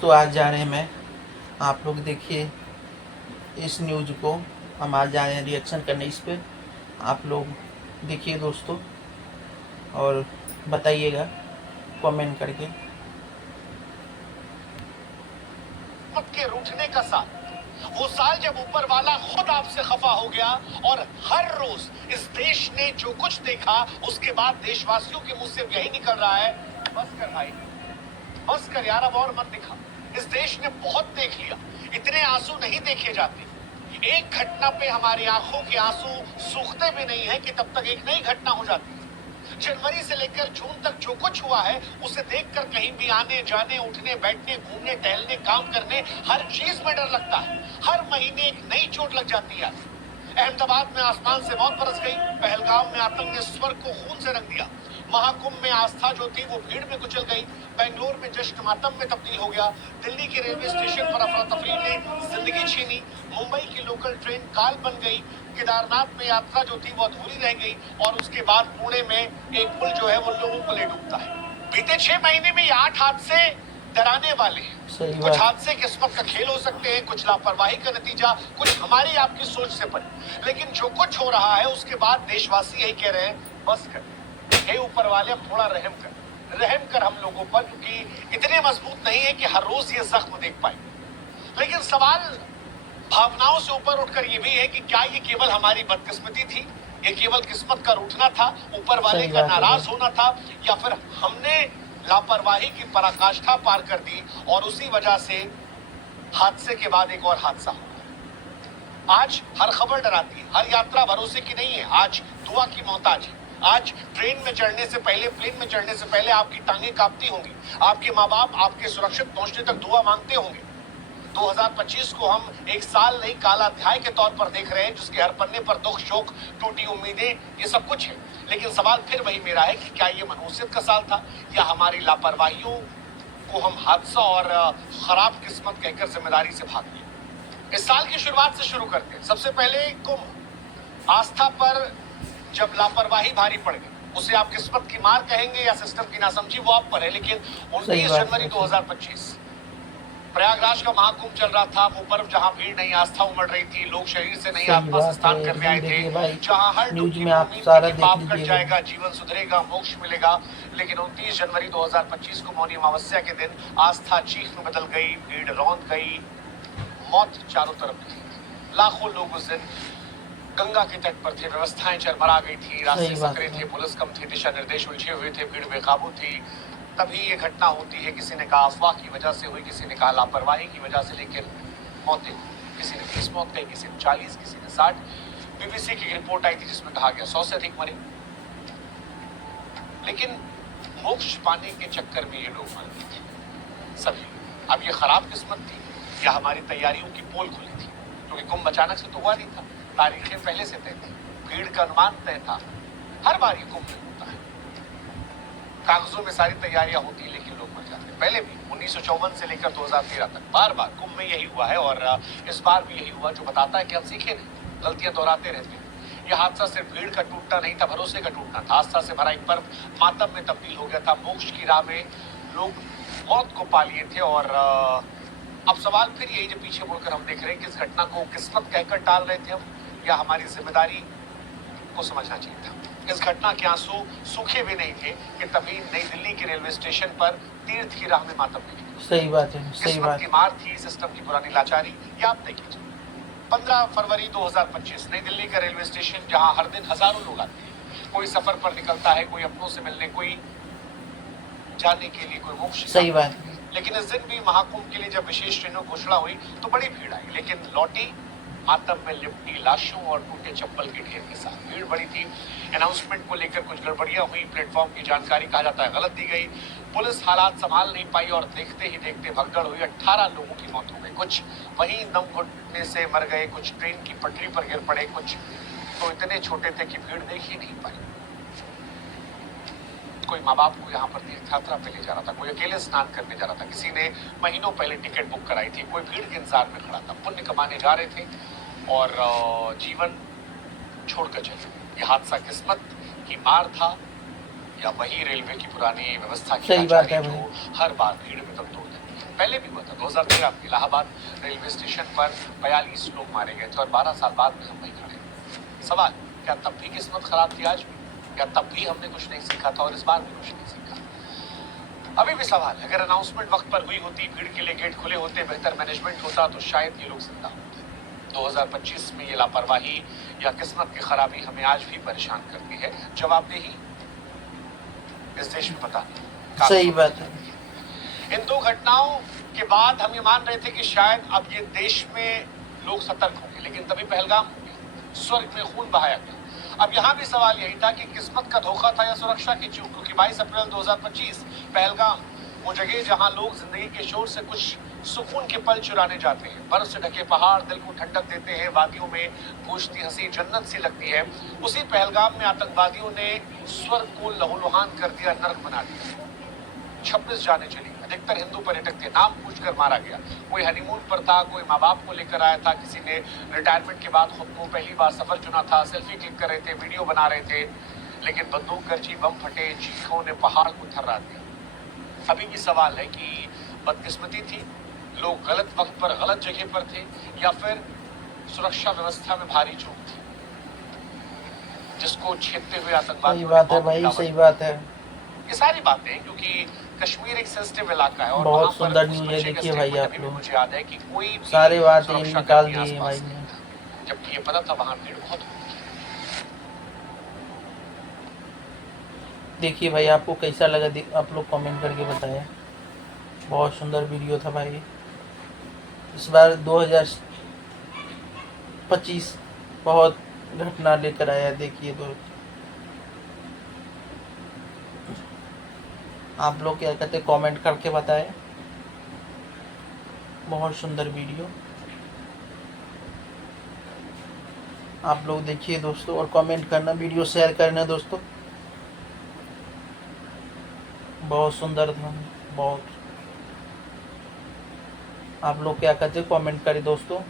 तो आज जा रहे हैं मैं, आप लोग देखिए इस न्यूज़ को। हम आज जा रहे हैं रिएक्शन करने इस पे। आप लोग देखिए दोस्तों और बताइएगा कमेंट करके। के रूठने का साल, वो साल जब ऊपर वाला खुद आपसे खफा हो गया और हर रोज इस देश ने जो कुछ देखा उसके बाद देशवासियों के मुंह से यही निकल रहा है, बस कर भाई, बस कर यार, अब और मत दिखा। इस देश ने बहुत देख लिया, इतने आंसू नहीं देखे जाते। एक घटना पे हमारी आंखों के आंसू सूखते भी नहीं है कि तब तक एक नई घटना हो जाती है। जनवरी से लेकर जून तक जो कुछ हुआ है उसे देखकर कहीं भी आने जाने, उठने बैठने, घूमने टहलने, काम करने, हर चीज में डर लगता है। हर महीने एक नई चोट लग जाती है। अहमदाबाद में आसमान से मौत बरस गई, पहलगाम में आतंक ने स्वर्ग को खून से रंग दिया, महाकुंभ में आस्था जो थी वो भीड़ में कुचल गई, बेंगलोर में जश्न मातम में तब्दील हो गया, दिल्ली के रेलवे स्टेशन पर अफरा तफरी ने जिंदगी छीनी, मुंबई की लोकल ट्रेन काल बन गई, केदारनाथ में यात्रा जो थी वो अधूरी रह गई और उसके बाद पुणे में एक पुल जो है वो लोगों को ले डूबता है। बीते 6 महीने में 8 हादसे डराने वाले हैं। कुछ हादसे किस्मत का खेल हो सकते हैं, कुछ लापरवाही का नतीजा, कुछ हमारी आपकी सोच से पड़े, लेकिन जो कुछ हो रहा है उसके बाद देशवासी यही कह रहे हैं, बस कर, हे ऊपर वाले अब थोड़ा रहम कर हम लोगों पर, क्योंकि इतने मजबूत नहीं है कि हर रोज ये जख्म देख पाए। लेकिन सवाल भावनाओं से ऊपर उठकर ये भी है कि क्या ये केवल हमारी बदकिस्मती थी, ये केवल किस्मत का रूठना था, ऊपर वाले का नाराज होना था, या फिर हमने लापरवाही की पराकाष्ठा पार कर दी और उसी वजह से हादसे के बाद एक और हादसा हुआ। आज हर खबर डराती है, हर यात्रा भरोसे की नहीं है, आज दुआ की मोहताज है। आज ट्रेन में चढ़ने से पहले, प्लेन में चढ़ने से पहले आपकी टांगें कांपती होंगी, आपके माँ बाप आपके सुरक्षित पहुंचने तक दुआ मांगते होंगे। 2025 को हम एक साल नहीं काला अध्याय के तौर पर देख रहे हैं, जिसके हर पन्ने पर दुख, शोक, टूटी उम्मीदें, ये सब कुछ है। लेकिन सवाल फिर वही मेरा है कि क्या ये मनहूसियत का साल था, या हमारी लापरवाहियों को हम हादसा और खराब किस्मत कहकर जिम्मेदारी से भाग गए। इस साल की शुरुआत से शुरू करते हैं। सबसे पहले कुंभ, आस्था पर जब लापरवाही भारी पड़ गई, उसे आप किस्मत की मार कहेंगे या सिस्टम की नासमझी, वो आप पर है। लेकिन 19 जनवरी 2025 प्रयागराज का महाकुंभ चल रहा था, वो पर्व जहां भीड़ नहीं, आस्था उमड़ रही थी, लोग शरीर से नहीं आत्मा से स्नान करने आए थे, जहां हर न्यूज में आप सारा देख पाप कट जाएगा, जीवन सुधरेगा, मोक्ष मिलेगा। लेकिन 29 जनवरी 2025 को मौनी अमावस्या के दिन आस्था चीख में बदल गई, भीड़ रौंद गई, मौत चारों तरफ थी। लाखों लोग उस दिन गंगा के तट पर थे, व्यवस्थाएं चरमरा गई थी, रास्ते सकरे थे, पुलिस कम थी, दिशा निर्देश उलझे हुए थे, भीड़ बेकाबू थी। तभी ये घटना होती है। किसी ने कहा अफवाह की वजह से हुई, किसी ने कहा लापरवाही की वजह से, लेकिन मौतें, किसी ने 20 मौत कही, किसी ने 40, किसी ने 60। बीबीसी की रिपोर्ट आई थी जिसमें कहा गया 100 से अधिक मरे। लेकिन मोक्ष पाने के चक्कर में ये लोग मर गए थे सभी। अब ये खराब किस्मत थी या हमारी तैयारियों की पोल खुली थी, क्योंकि कुंभ अचानक से तो हुआ नहीं था, तारीखें पहले से तय थी, भीड़ का अनुमान तय था। हर बार ये कुंभ होता है, कागजों में सारी तैयारियां होती है, लेकिन लोग मर जाते हैं। पहले भी 1954 से लेकर 2013 तक बार बार कुंभ में यही हुआ है, और इस बार भी यही हुआ, जो बताता है कि हम सीखे नहीं, गलतियां दोहराते रहते हैं। यह हादसा सिर्फ भीड़ का टूटना नहीं था, भरोसे का टूटना था। आस्था से भरा एक पर्व मातम में तब्दील हो गया था। मोक्ष की राह में लोग मौत को पा लिए थे, और अब सवाल फिर यही, जो पीछे मुड़कर हम देख रहे हैं कि इस घटना को किस्मत कहकर टाल रहे थे हम, या हमारी जिम्मेदारी को समझना चाहिए था। इस घटना के आंसू सूखे भी नहीं थे कि तभी नई दिल्ली के रेलवे स्टेशन पर तीर्थ की राह में मातम नहीं। सही बात है, सही बात की मार थी, सिस्टम की पुरानी लाचारी। या आप देखिए 15 फरवरी 2025 नई दिल्ली का रेलवे स्टेशन, जहां हर दिन हजारों लोग आते हैं, कोई सफर पर निकलता है, कोई अपनों से मिलने, कोई जाने के लिए, कोई मोक्ष। सही बात। लेकिन इस दिन भी महाकुंभ के लिए जब विशेष ट्रेनों की घोषणा हुई तो बड़ी भीड़ आई, लेकिन लौटी मातम में लिपटी लाशों और टूटे चप्पल के ढेर के साथ। भीड़ बड़ी थी। अनाउंसमेंट को लेकर कुछ गड़बड़ियां हुई, प्लेटफॉर्म की जानकारी कहा जाता है गलत दी गई, पुलिस हालात संभाल नहीं पाई और देखते ही देखते भगदड़ हुई। 18 लोगों की मौत हो गई, कुछ वहीं दम घुटने से मर गए, कुछ ट्रेन की पटरी पर गिर पड़े, कुछ तो इतने छोटे थे कि भीड़ देख ही नहीं पाई। कोई माँ बाप को यहाँ पर तीर्थ यात्रा पे ले जा रहा था, कोई अकेले स्नान करने जा रहा था, किसी ने महीनों पहले टिकट बुक कराई थी, कोई भीड़ के इंतजार में खड़ा था, पुण्य कमाने जा रहे थे और जीवन छोड़कर चले। ये हादसा किस्मत की मार था या वही रेलवे की पुरानी व्यवस्था की सही बात है लाचारी जो हर बार भीड़ में दम तोड़ देती है। पहले भी हुआ था 2013 में इलाहाबाद रेलवे स्टेशन पर 42 लोग मारे गए थे और 12 साल बाद में हम वहीं खड़े हैं। सवाल, क्या तब भी किस्मत खराब थी आज भी? क्या तब भी हमने कुछ नहीं सीखा था और इस बार भी कुछ नहीं सीखा? अभी भी सवाल है, अगर अनाउंसमेंट वक्त पर हुई होती, भीड़ के लिए गेट खुले होते, बेहतर मैनेजमेंट होता तो शायद ये लोग जिंदा होते। 2025 में ये लापरवाही या किस्मत की खराबी हमें आज भी परेशान करती है। जवाबदेही इस देश में पता नहीं। सही बात है। इन दो घटनाओं के बाद हम ये मान रहे थे कि शायद अब ये देश में लोग सतर्क होंगे, लेकिन तभी पहलगाम हो गया, स्वर्ग में खून बहाया गया। अब यहाँ भी सवाल यही था कि किस्मत का धोखा था या सुरक्षा की चूक, क्योंकि 22 अप्रैल 2025 पहलगाम, वो जगह जहाँ लोग जिंदगी के शोर से कुछ सुकून के पल चुराने जाते हैं, बर्फ से ढके पहाड़ दिल को ठंडक देते हैं, वादियों में गूंजती हंसी जन्नत सी लगती है, उसी पहलगाम में आतंकवादियों ने स्वर्ग को लहूलुहान कर दिया, नर्क बना दिया। 26 जाने चली, अधिकतर हिंदू पर्यटक थे, नाम पूछकर मारा गया। कोई हनीमून पर था, कोई माँ बाप को लेकर आया था, किसी ने रिटायरमेंट के बाद खुद को पहली बार सफर चुना था, सेल्फी क्लिक कर रहे थे, वीडियो बना रहे थे, लेकिन बंदूक गर्जी, बम फटे, चीखों ने पहाड़ को थर्रा दिया। अभी भी सवाल है कि बदकिस्मती थी, लोग गलत वक्त पर गलत जगह पर थे, या फिर सुरक्षा व्यवस्था में भारी चूक थी, जिसको छेदते हुए आतंकवादी। सही बात है भाई, सही बात है। ये सारी बातें, क्योंकि कश्मीर एक सेंसिटिव इलाका है और बहुत वहाँ पर सुंदर उस न्यूज़ है, बच्चे का देखिए भाई स्टेटमेंट आप अभी भी लोग मुझे याद है कि कोई भी सारे बात ये सुरक्षा निकाल कर्मी दिए आसपास भाई नहीं ने। था, जबकि ये पता था वहाँ भीड़ बहुत होगी। देखिए भाई आपको कैसा लगा, आप लोग कमेंट करके बताएं। बहुत सुंदर वीडियो था भाई। इस बार 2025 बहुत घटना लेकर आया, देखिए दोस्त। आप लोग क्या कहते कमेंट करके बताएं। बहुत सुंदर वीडियो आप लोग देखिए दोस्तों, और कमेंट करना, वीडियो शेयर करना दोस्तों। बहुत सुंदर था, बहुत। आप लोग क्या कहते कमेंट करें दोस्तों।